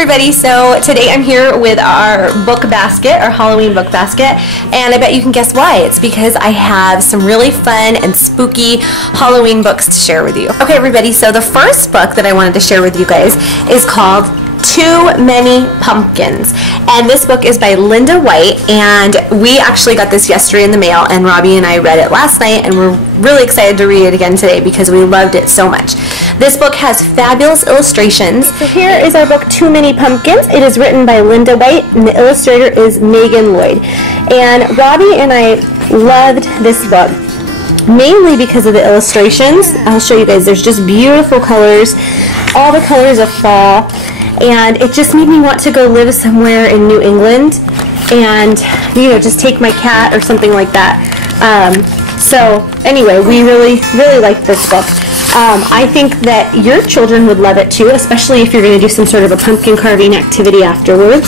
everybody, so today I'm here with our book basket, our Halloween book basket, and I bet you can guess why. It's because I have some really fun and spooky Halloween books to share with you. Okay everybody, so the first book that I wanted to share with you guys is called Too Many Pumpkins, and this book is by Linda White, and we actually got this yesterday in the mail, and Robbie and I read it last night, and we're really excited to read it again today because we loved it so much. This book has fabulous illustrations. So here is our book Too Many Pumpkins. It is written by Linda White, and the illustrator is Megan Lloyd. And Robbie and I loved this book mainly because of the illustrations. I'll show you guys. There's just beautiful colors, all the colors of fall, and it just made me want to go live somewhere in New England and, you know, just take my cat or something like that. So anyway, we really liked this book. I think that your children would love it too, especially if you're going to do some sort of a pumpkin carving activity afterwards.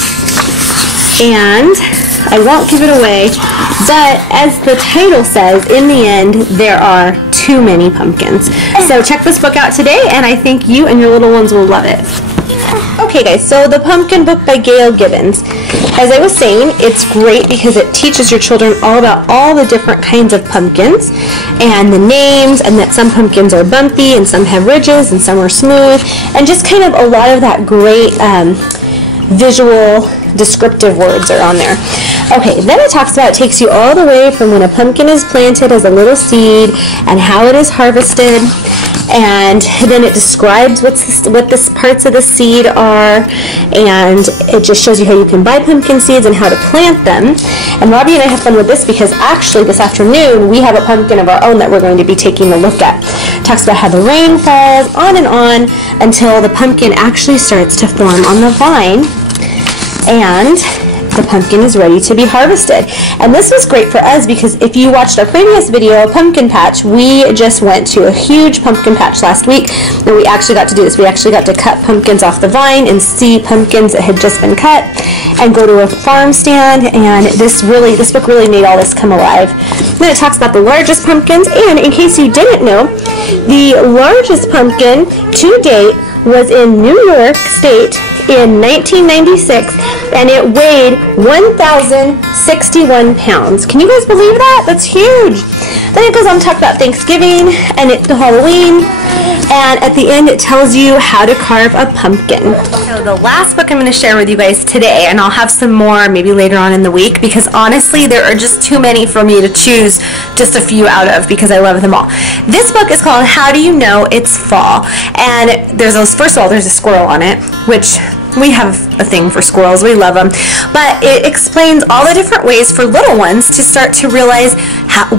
And I won't give it away, but as the title says, in the end, there are too many pumpkins. So check this book out today, and I think you and your little ones will love it. Okay guys, so the Pumpkin Book by Gail Gibbons. As I was saying, it's great because it teaches your children all about all the different kinds of pumpkins and the names, and that some pumpkins are bumpy and some have ridges and some are smooth, and just kind of a lot of that great visual descriptive words are on there. Okay, then it takes you all the way from when a pumpkin is planted as a little seed and how it is harvested, and then it describes what the parts of the seed are, and it just shows you how you can buy pumpkin seeds and how to plant them. And Robbie and I have fun with this because actually this afternoon we have a pumpkin of our own that we're going to be taking a look at. It talks about how the rain falls on and on until the pumpkin actually starts to form on the vine, and the pumpkin is ready to be harvested. And this was great for us because if you watched our previous video, Pumpkin Patch, we just went to a huge pumpkin patch last week, and we actually got to do this. We actually got to cut pumpkins off the vine and see pumpkins that had just been cut and go to a farm stand, and this book really made all this come alive. Then it talks about the largest pumpkins, and in case you didn't know, the largest pumpkin to date was in New York State in 1996, and it weighed 1,061 pounds. Can you guys believe that? That's huge. Then it goes on to talk about Thanksgiving and Halloween, and at the end it tells you how to carve a pumpkin. So the last book I'm going to share with you guys today, and I'll have some more maybe later on in the week, because honestly there are just too many for me to choose just a few out of because I love them all. This book is called How Do You Know It's Fall? And first of all, there's a squirrel on it, which we have a thing for squirrels, we love them, but it explains all the different ways for little ones to start to realize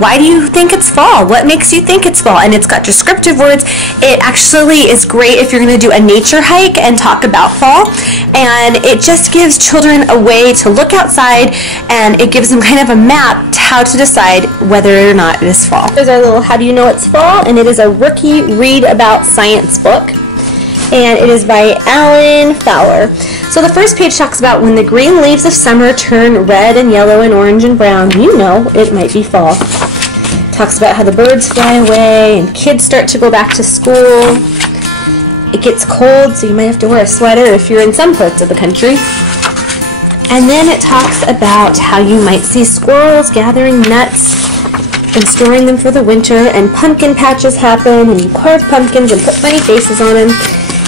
why do you think it's fall? What makes you think it's fall? And it's got descriptive words. It actually is great if you're going to do a nature hike and talk about fall, and it just gives children a way to look outside, and it gives them kind of a map to how to decide whether or not it is fall. There's our little How Do You Know It's Fall, and it is a rookie read about science book, and it is by Alan Fowler. So the first page talks about when the green leaves of summer turn red and yellow and orange and brown, you know it might be fall. Talks about how the birds fly away and kids start to go back to school. It gets cold, so you might have to wear a sweater if you're in some parts of the country. And then it talks about how you might see squirrels gathering nuts and storing them for the winter, and pumpkin patches happen, and you carve pumpkins and put funny faces on them.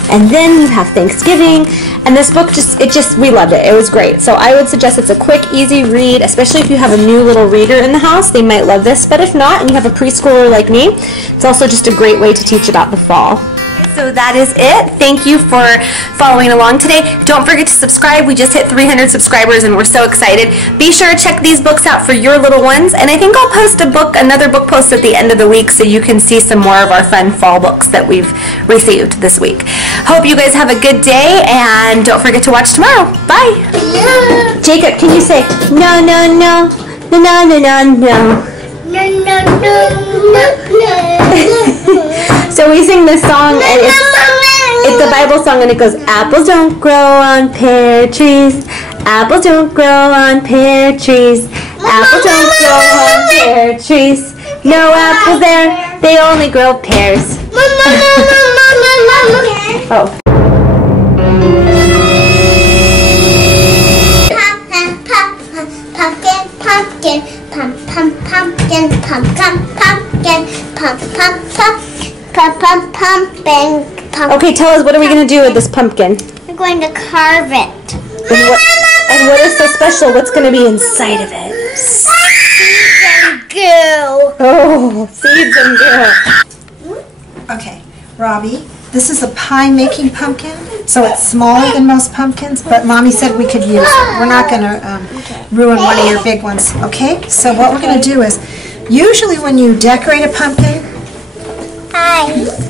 And then you have Thanksgiving, and this book we loved it. It was great. So I would suggest it's a quick, easy read, especially if you have a new little reader in the house. They might love this, but if not, and you have a preschooler like me, it's also just a great way to teach about the fall. So that is it. Thank you for following along today. Don't forget to subscribe. We just hit 300 subscribers and we're so excited. Be sure to check these books out for your little ones, and I think I'll post another book post at the end of the week so you can see some more of our fun fall books that we've received this week. Hope you guys have a good day, and don't forget to watch tomorrow. Bye. Jacob, can you say no, no, no, no, no, no, no, no. No, no, no, no, no. So we sing this song, and it's a Bible song, and it goes, apples don't grow on pear trees, apples don't grow on pear trees, apples don't grow on pear trees, no apples there, they only grow pears. Oh. pumpkin. Okay, tell us, what are we going to do with this pumpkin? We're going to carve it. And what is so special? What's going to be inside of it? Seeds and goo. Oh, seeds and goo. Okay, Robbie, this is a pie-making pumpkin, so it's smaller than most pumpkins, but Mommy said we could use it. We're not going to ruin one of your big ones, okay? So what we're going to do is, usually when you decorate a pumpkin, Hi.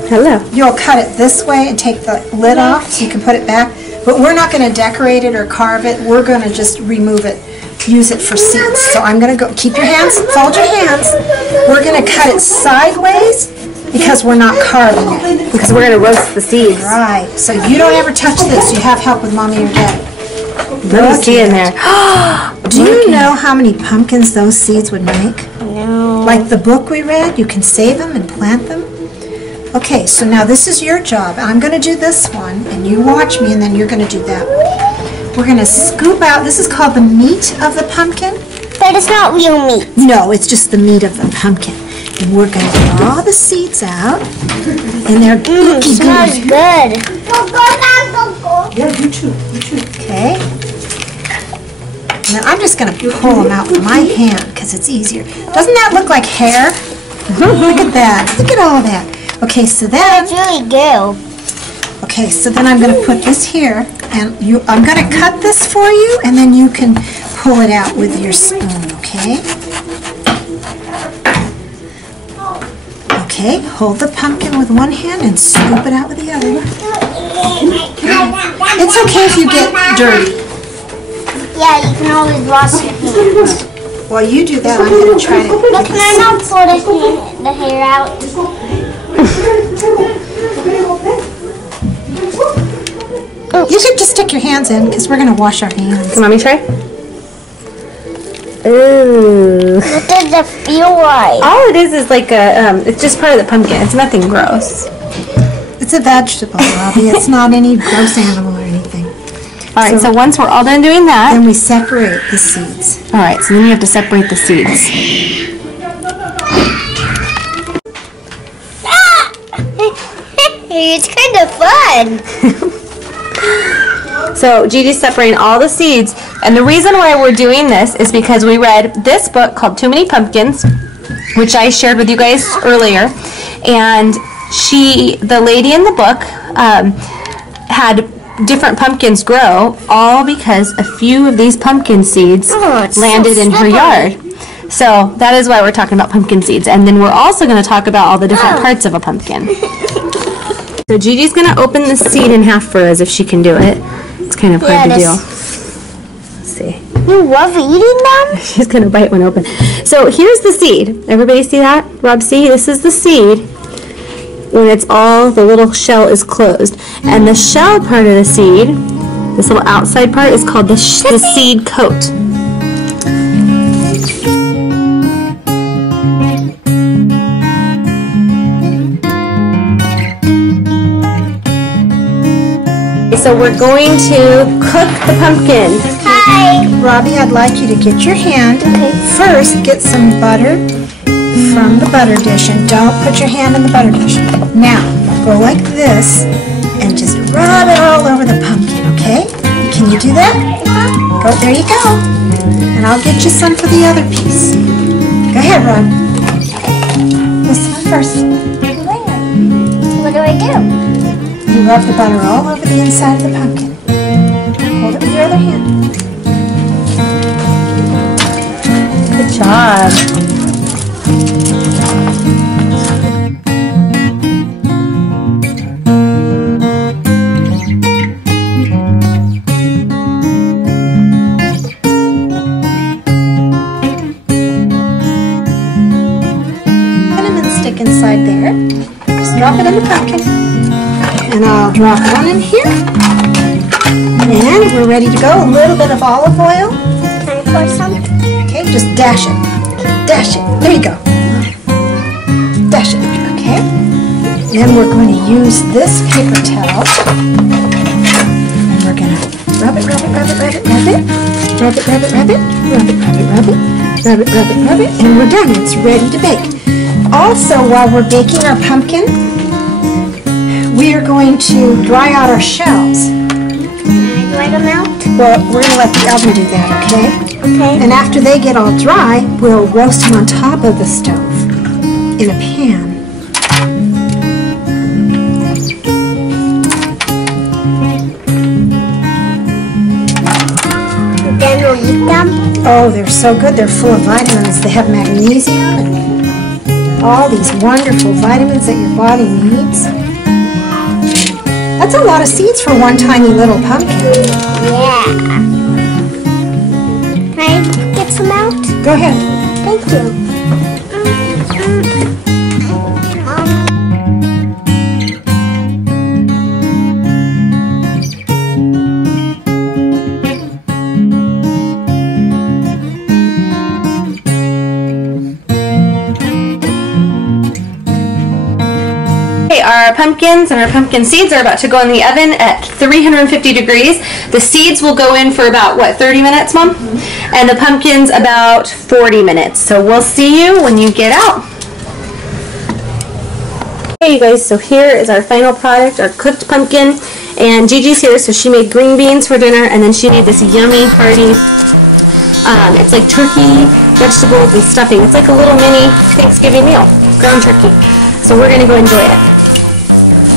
Hello. you'll cut it this way and take the lid off so you can put it back, but we're not going to decorate it or carve it. We're going to just remove it, use it for seeds. So I'm going to go, keep your hands, fold your hands. We're going to cut it sideways because we're not carving it. Because we're going to roast the seeds. Right, so you don't ever touch this. You have help with Mommy or Daddy. What do you see in there? Do you know how many pumpkins those seeds would make? No. Like the book we read, you can save them and plant them. Okay, so now this is your job. I'm going to do this one, and you watch me, and then you're going to do that one. We're going to scoop out, this is called the meat of the pumpkin. But it's not real meat. No, it's just the meat of the pumpkin. And we're going to get all the seeds out, and they're gooey. Smells good. Yeah, you too. Okay. Now I'm just going to pull them out with my hand because it's easier. Doesn't that look like hair? Look at that. Look at all that. Okay, so then. It's really goo. Okay, so then I'm going to put this here, and I'm going to cut this for you, and then you can pull it out with your spoon. Okay. Okay, hold the pumpkin with one hand and scoop it out with the other one. It's okay if you get dirty. Yeah, you can always wash your hands. While you do that, I'm going to try to But get can I not pull the hair out? You could just stick your hands in because we're going to wash our hands. Can Mommy try? Ooh. What does it feel like? All it is like a, it's just part of the pumpkin. It's nothing gross. It's a vegetable, Robbie. It's not any gross animal or anything. All right, so once we're all done doing that, Then we separate the seeds. all right, so then you have to separate the seeds. It's kind of fun. So Gigi's separating all the seeds, and the reason why we're doing this is because we read this book called Too Many Pumpkins, which I shared with you guys earlier, and the lady in the book had different pumpkins grow, all because a few of these pumpkin seeds landed in her yard. So that is why we're talking about pumpkin seeds, and then we're also going to talk about all the different parts of a pumpkin. So Gigi's going to open the seed in half for us if she can do it. It's kind of hard to do. Let's see. You love eating them? She's going to bite one open. So here's the seed. Everybody see that? Rob, see? This is the seed when it's all, the little shell is closed. And the shell part of the seed, this little outside part, is called the seed coat. So we're going to cook the pumpkin. Hi. Robbie, I'd like you to get your hand. First, get some butter from the butter dish, and don't put your hand in the butter dish. Now, go like this, and just rub it all over the pumpkin, okay? Can you do that? Go, there you go. And I'll get you some for the other piece. Go ahead, Rob. This one first. What do I do? You rub the butter all over the inside of the pumpkin. Hold it with your other hand. Good job. And a stick inside there. Just drop it in the pumpkin. And I'll drop one in here. And we're ready to go. A little bit of olive oil. Can I pour some? Okay, just dash it. Dash it. There you go. Dash it. Okay. Then we're going to use this paper towel. And we're going to rub it, rub it, rub it, rub it, rub it. Rub it, rub it, rub it. Rub it, rub it, rub it. Rub it, rub it, rub it. And we're done. It's ready to bake. Also, while we're baking our pumpkin, going to dry out our shells. Dry them out? Well, we're going to let the oven do that, okay? Okay. And after they get all dry, we'll roast them on top of the stove in a pan. Then we'll eat them. Oh, they're so good. They're full of vitamins. They have magnesium and all these wonderful vitamins that your body needs. That's a lot of seeds for one tiny little pumpkin. Yeah. Can I get some out? Go ahead. Thank you. Our pumpkins and our pumpkin seeds are about to go in the oven at 350 degrees. The seeds will go in for about, what, 30 minutes, Mom? And the pumpkins about 40 minutes. So we'll see you when you get out. Hey you guys, so here is our final product, our cooked pumpkin. And Gigi's here, so she made green beans for dinner, and then she made this yummy, hearty, it's like turkey, vegetables, and stuffing. It's like a little mini Thanksgiving meal, ground turkey. So we're going to go enjoy it.